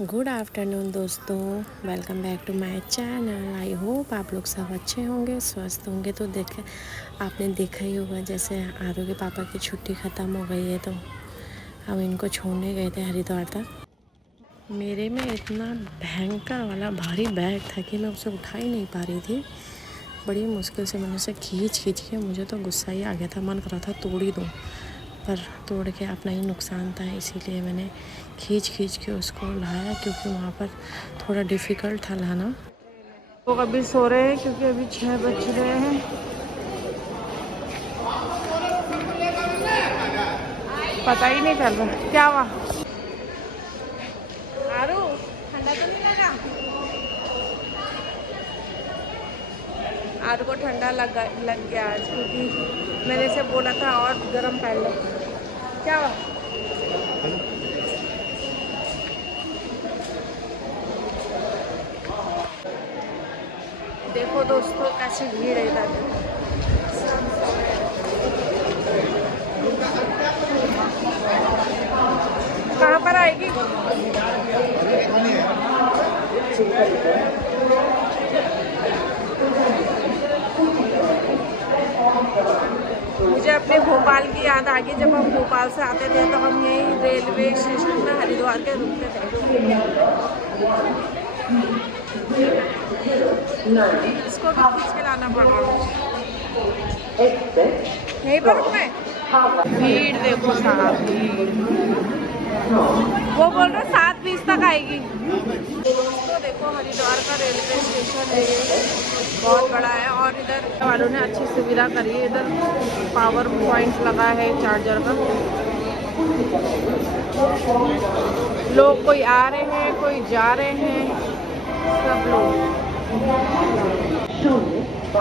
Good afternoon दोस्तों, welcome back to my channel. I hope आप लोग सब अच्छे होंगे, स्वस्थ होंगे। तो देखे आपने देखा ही होगा, जैसे आरू के पापा की छुट्टी ख़त्म हो गई है तो हम इनको छोड़ने गए थे हरिद्वार तक। मेरे में इतना भयंकर वाला भारी बैग था कि मैं उसे उठा ही नहीं पा रही थी। बड़ी मुश्किल से मैंने उसे खींच के, मुझे तो गुस्सा ही आ गया था, मन कर रहा था तोड़ ही दूँ, पर तोड़ के अपना ही नुकसान था, इसीलिए मैंने खींच के उसको लाया, क्योंकि वहाँ पर थोड़ा डिफ़िकल्ट था लाना। वो अभी सो रहे हैं क्योंकि अभी 6 बज रहे हैं। पता ही नहीं चल रहा क्या हुआ। आरू, ठंडा तो नहीं लगा? आरू को ठंडा लग गया आज, क्योंकि मैंने इसे बोला था और गर्म पहन लो। क्या हुआ? देखो दोस्तों कैसी भीड़ है इधर। कहाँ पर आएगी? मुझे अपने भोपाल की याद आ गई। जब हम भोपाल से आते थे तो हम यही रेलवे स्टेशन में हरिद्वार के रुकते थे। इसको भी खींच के लाना पड़ा। यहीं पर रुकना है। भीड़ देखो साहब, वो बोल रहे 7:20 तक आएगी। तो देखो हरिद्वार का रेलवे स्टेशन है, ये बहुत बड़ा है और इधर वालों ने अच्छी सुविधा करी है। इधर पावर पॉइंट लगा है चार्जर का। लोग कोई आ रहे हैं, कोई जा रहे हैं, सब लोग। 05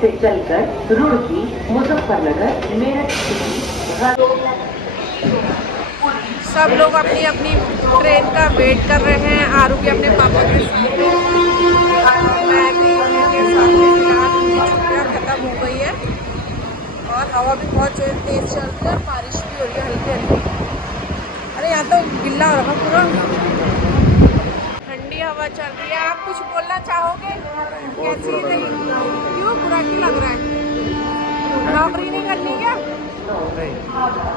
से चलकर रुड़की, मुजफ्फरनगर, मेरठ, सब लोग अपनी अपनी ट्रेन का वेट कर रहे हैं। आरू भी अपने पापा के साथ, मैं भी उनके साथ में। फिलहाल उनकी छुट्टियाँ ख़त्म हो गई है और हवा भी बहुत तेज़ चल रही है, बारिश भी हो रही है हल्की हल्की। अरे यहाँ तो गिल्ला हो रहा है पूरा, ठंडी हवा चल रही है। आप कुछ बोलना चाहोगे? कैसी नहीं, क्यों बुरा क्यों लग रहा है? नौकरी नहीं करनी क्या?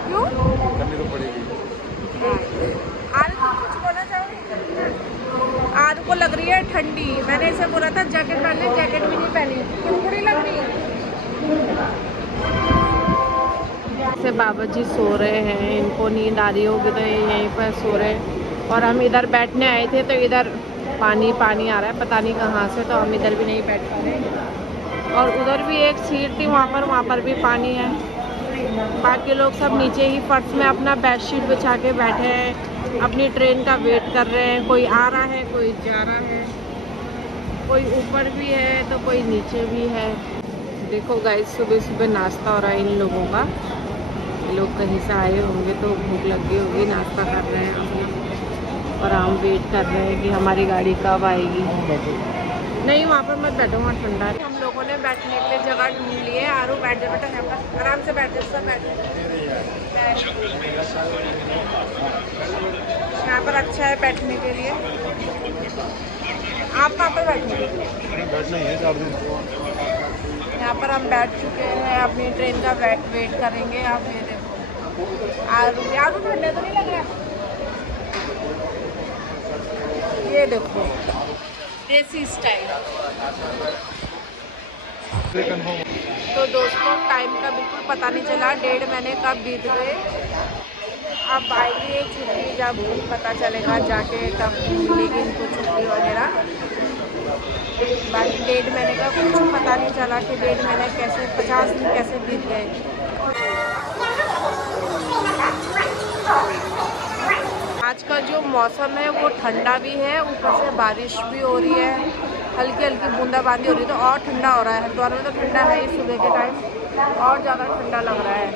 क्यों करनी तो पड़ेगी। आरू को कुछ बोलना चाहोगे? आरू को लग रही है ठंडी। मैंने इसे बोला था जैकेट पहन ले, जैकेट भी नहीं पहनी, क्यों बुरी लग रही है? से बाबा जी सो रहे हैं, इनको नींद आ रही होगी तो यहीं पर सो रहे हैं। और हम इधर बैठने आए थे तो इधर पानी आ रहा है, पता नहीं कहाँ से, तो हम इधर भी नहीं बैठ पा रहे। और उधर भी एक सीट थी, वहाँ पर भी पानी है। बाकी लोग सब नीचे ही फर्श में अपना बेडशीट बिछा के बैठे हैं, अपनी ट्रेन का वेट कर रहे हैं। कोई आ रहा है, कोई जा रहा है, कोई ऊपर भी है तो कोई नीचे भी है। देखो गाइस, सुबह सुबह नाश्ता हो रहा है इन लोगों का। ये लोग कहीं से आए होंगे तो भूख लग गई होगी, नाश्ता कर रहे हैं और हम वेट कर रहे हैं कि हमारी गाड़ी कब आएगी। नहीं, वहाँ पर मत बैठो, वहाँ ठंडा है। हम लोगों ने बैठने के लिए जगह ढूंढ ली है। आरू बैठ जा बेटा, यहाँ पर आराम से बैठ जा, सब बैठ। यहाँ पर अच्छा है बैठने के लिए। आप कहाँ पर बैठना है? यहाँ पर हम बैठ चुके हैं, अपनी ट्रेन का वेट करेंगे। आप ये देखो, आरू ठंडा तो नहीं लग रहा? ये देखो देसी स्टाइल। तो दोस्तों टाइम का बिल्कुल पता नहीं चला, 1.5 महीने कब बीत गए। अब आएगी छुट्टी, जब पता चलेगा जाके कब मिलेगी इनको छुट्टी वगैरह। बाकी 1.5 महीने का कुछ पता नहीं चला कि 1.5 महीने कैसे, 50 दिन कैसे बीत गए। आज का जो मौसम है वो ठंडा भी है, ऊपर से बारिश भी हो रही है, हल्की हल्की बूंदाबांदी हो रही है, तो और ठंडा हो रहा है। हरिद्वार में तो ठंडा है ही, सुबह के टाइम और ज़्यादा ठंडा लग रहा है।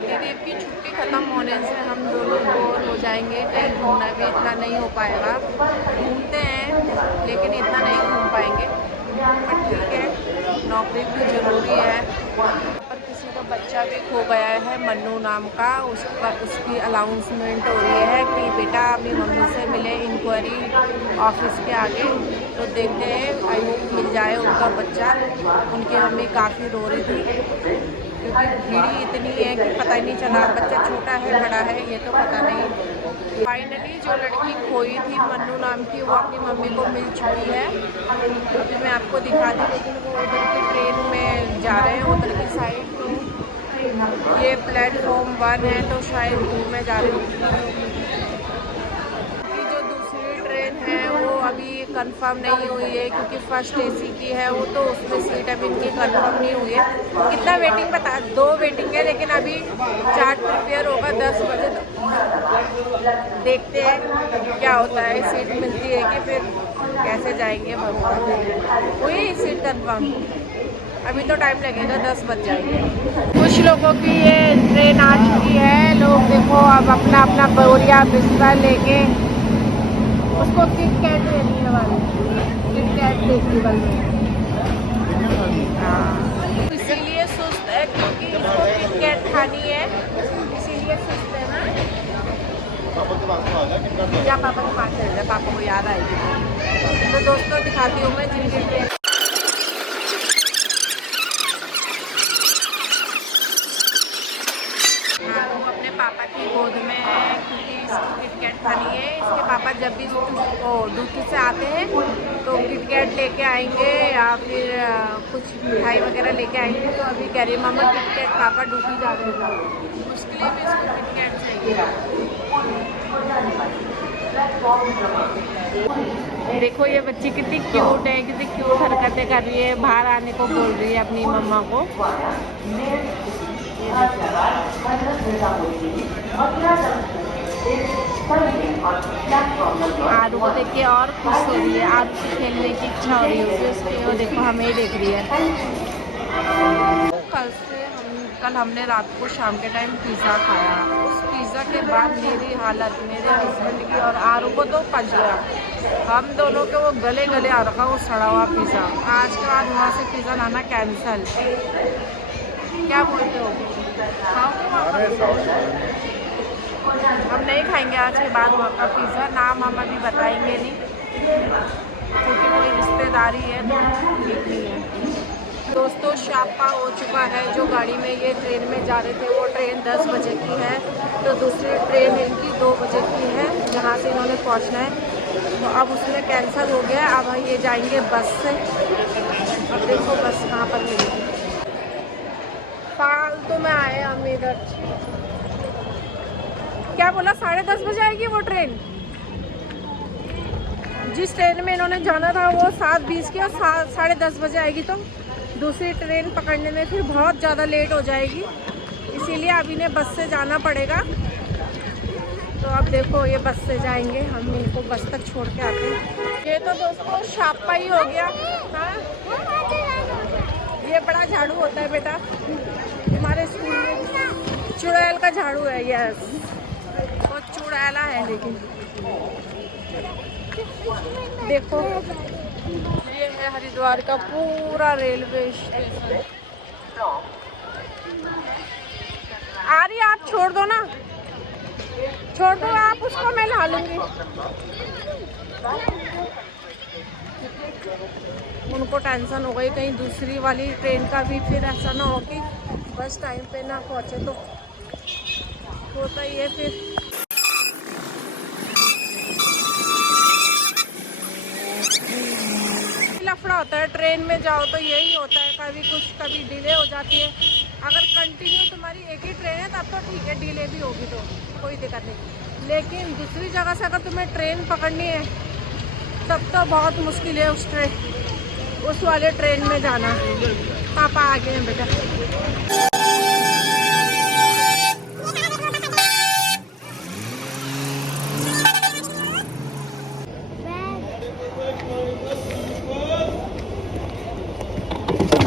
दीदी की छुट्टी ख़त्म होने से हम दोनों बोर हो जाएंगे, कहीं घूमना भी इतना नहीं हो पाएगा। घूमते हैं लेकिन इतना नहीं घूम पाएंगे, पर ठीक है, नौकरी भी ज़रूरी है। पर किसी का बच्चा भी खो गया है, मन्नू नाम का। उसकी अनाउंसमेंट हो रही है कि बेटा अभी मम्मी से मिले इंक्वायरी ऑफिस के आगे। तो देखते हैं, आई होप मिल जाए उनका बच्चा। उनकी मम्मी काफ़ी रो रही थी क्योंकि भीड़ इतनी है कि पता ही नहीं चला बच्चा छोटा है बड़ा है ये तो पता नहीं। फाइनली जो लड़की खोई थी मन्नू नाम की, वो अपनी मम्मी को मिल चुकी है। अभी मैं आपको दिखा दी, लेकिन वो उधर की ट्रेन में जा रहे हैं, उधर की साइड। तो ये प्लेटफॉर्म 1 है, तो शायद 2 में जा रही हूँ। जो दूसरी ट्रेन है वो अभी कंफर्म नहीं हुई है क्योंकि फर्स्ट एसी की है वो, तो उसमें सीट अभी इनकी कंफर्म नहीं हुई है। कितना वेटिंग बता, 2 वेटिंग है, लेकिन अभी चार्ट प्रिपेयर होगा 10 बजे। तो देखते हैं क्या होता है, सीट मिलती है कि फिर कैसे जाएंगे भगवान। हुई सीट कंफर्म, अभी तो टाइम लगेगा, 10 बज जाएंगे। कुछ लोगों की ये ट्रेन आ चुकी है। लोग देखो अब अपना अपना बोरिया बिस्तर लेके, उसको किट कैट देनी है वाली, किट कैट फेस्टिवल में। हाँ, इसीलिए सुस्त है क्योंकि इसको किट कैट खानी है, इसीलिए सुस्त है ना। या पापा के पास चल जाए, पापा को याद आएगी। तो दोस्तों दिखाती हूँ मैं जिनकी ट्रेन। अपने पापा की गोद में है क्योंकि इसको किटकैट खानी है। इसके पापा जब भी ड्यूटी से आते हैं तो किटकैट लेके आएंगे या फिर कुछ मिठाई वगैरह लेके आएंगे। तो अभी कह रही मम्मा किटकैट, पापा ड्यूटी जा रहे हैं, उसके लिए भी इसको किटकैट चाहिए। देखो ये बच्ची कितनी क्यूट है, कितनी क्यूट हरकतें कर रही है, बाहर आने को बोल रही है अपनी मम्मा को। आरू को देख के और खुश हो रही है, आरू से खेलने की इच्छा हो रही है उसकी। वो देखो हमें ही देख रही है। कल हमने रात को शाम के टाइम पिज़्ज़ा खाया। उस पिज़्ज़ा के बाद मेरी हालत, मेरे हस्बैंड की और आरू को तो पच गया। हम दोनों के वो गले गले आ रखा वो सड़ा हुआ पिज़्ज़ा। आज के बाद वहाँ से पिज़्ज़ा लाना कैंसल। क्या बोलते हो? हम नहीं खाएंगे आज के बाद वहाँ का पिज़्ज़ा। नाम हम अभी बताएंगे नहीं क्योंकि कोई रिश्तेदारी है तो ठीक नहीं है। दोस्तों शापा हो चुका है। जो गाड़ी में ये ट्रेन में जा रहे थे वो ट्रेन 10 बजे की है, तो दूसरी ट्रेन इनकी 2 बजे की है जहाँ से इन्होंने पहुँचना है। तो अब उसमें कैंसिल हो गया। अब ये जाएंगे बस से। अब देखो बस कहाँ पर मिलेगी। फालतू में आए हम इधर। क्या बोला? 10:30 बजे आएगी वो ट्रेन। जिस ट्रेन में इन्होंने जाना था वो 7:20 की और 10:30 बजे आएगी, तो दूसरी ट्रेन पकड़ने में फिर बहुत ज़्यादा लेट हो जाएगी। इसीलिए अब इन्हें बस से जाना पड़ेगा। तो अब देखो ये बस से जाएंगे, हम इनको बस तक छोड़ के आते हैं। ये तो दोस्तों शापा ही हो गया। हाँ, ये बड़ा झाड़ू होता है बेटा, हमारे स्कूल में चुड़ैल का झाड़ू है। यस, बहुत चुड़ैला है। लेकिन देखो ये है हरिद्वार का पूरा रेलवे स्टेशन। आ रही आप छोड़ दो ना, छोड़ दो आप उसको, मैं ला लूंगी। उनको टेंशन हो गई कहीं दूसरी वाली ट्रेन का भी फिर ऐसा ना हो कि बस टाइम पे ना पहुंचे। तो होता ही है फिर। लफड़ा होता है ट्रेन में जाओ तो यही होता है, कभी कुछ कभी डिले हो जाती है। अगर कंटिन्यू तुम्हारी एक ही ट्रेन है तब तो ठीक है, डिले भी होगी तो कोई दिक्कत नहीं। लेकिन दूसरी जगह से अगर तुम्हें ट्रेन पकड़नी है तब तो बहुत मुश्किल है उस वाले ट्रेन में जाना। पापा आगे हैं बेटा।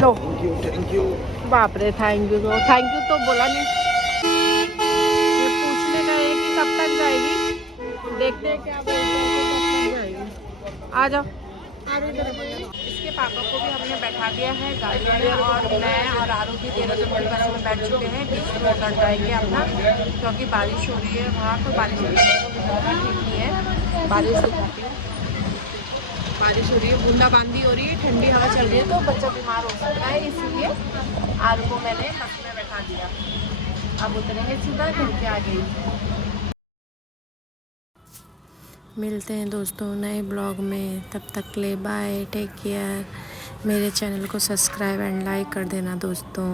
लो थैंक यू। बाप रे, थैंक यू तो बोला नहीं। ये पूछने का है कि कब तक जाएगी, देखते हैं क्या बोलते हैं, कब तक जाएगी। आ जाओ इसके पापा को भी हमने बैठा दिया है गाड़ी में और मैं और आरू भी 13 नंबर बस में बैठ चुके हैं। बीच में उतर जाएंगे अपना, क्योंकि बारिश हो रही है वहाँ, तो बारिश ठीक नहीं है। बारिश दिखाती है, बारिश हो रही है, बूंदाबांदी हो रही है, ठंडी हवा चल रही है, तो बच्चा बीमार हो सकता है, इसीलिए आरू को मैंने बस में बैठा दिया। अब उतरेंगे सीधा घर के आ गई। मिलते हैं दोस्तों नए ब्लॉग में, तब तक के लिए बाय, टेक केयर। मेरे चैनल को सब्सक्राइब एंड लाइक कर देना दोस्तों।